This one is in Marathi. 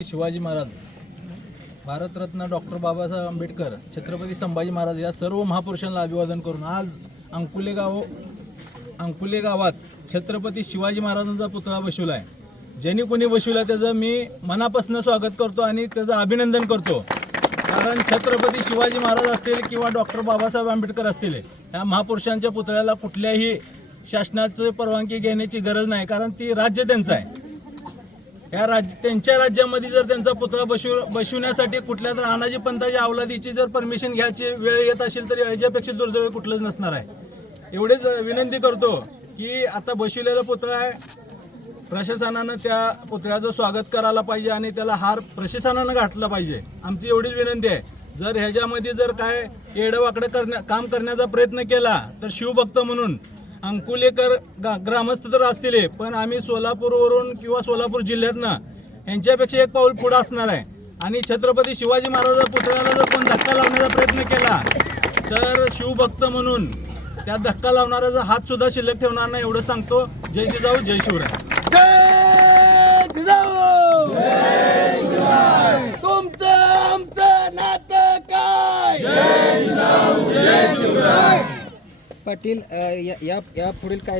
शिवाजी महाराज, भारतरत्न डॉक्टर बाबासाहेब आंबेडकर, छत्रपती संभाजी महाराज या सर्व महापुरुषांना अभिवादन करून आज अंकुले गावात छत्रपती शिवाजी महाराजांचा पुतळा बसवला आहे. ज्यांनी कोणी बसवला त्याचं मी मनापासून स्वागत करतो आणि त्याचं अभिनंदन करतो. कारण छत्रपती शिवाजी महाराज असतील किंवा डॉक्टर बाबासाहेब आंबेडकर असतील, या महापुरुषांच्या पुतळ्याला कुठल्याही शासनाची परवानगी घेण्याची गरज नाही. कारण ती राज्य त्यांचं आहे. त्यांच्या राज्यामध्ये जर त्यांचा पुतळा बसवण्यासाठी कुठल्या तर अनाजी पंथाच्या अवलादीची जर परमिशन घ्यायची वेळ येत असेल तर याच्यापेक्षा दुर्दैव कुठलंच नसणार आहे. एवढेच विनंती करतो की आता बसवलेला पुतळा आहे, प्रशासनानं त्या पुतळ्याचं स्वागत करायला पाहिजे आणि त्याला हार प्रशासनानं घातला पाहिजे. आमची एवढीच विनंती आहे. जर ह्याच्यामध्ये जर काय येडवाकडं काम करण्याचा प्रयत्न केला तर शिवभक्त म्हणून अंकुलेकर ग्रामस्थ तर असतील, पण आम्ही सोलापूरवरून किंवा सोलापूर जिल्ह्यातनं यांच्यापेक्षा एक पाऊल पुढे असणार आहे. आणि छत्रपती शिवाजी महाराजांच्या पुतळ्याला जर कोण धक्का लावण्याचा प्रयत्न केला तर शिवभक्त म्हणून त्या धक्का लावणाऱ्याचा हात सुद्धा शिल्लक ठेवणार नाही, एवढं सांगतो. जय जिजाऊ, जय शिवराय. जय जिजाऊ, जय शिवराय. तुमचं आमचं नातं काय? जय जिजाऊ, जय शिवराय. पाटील, या पुढील काय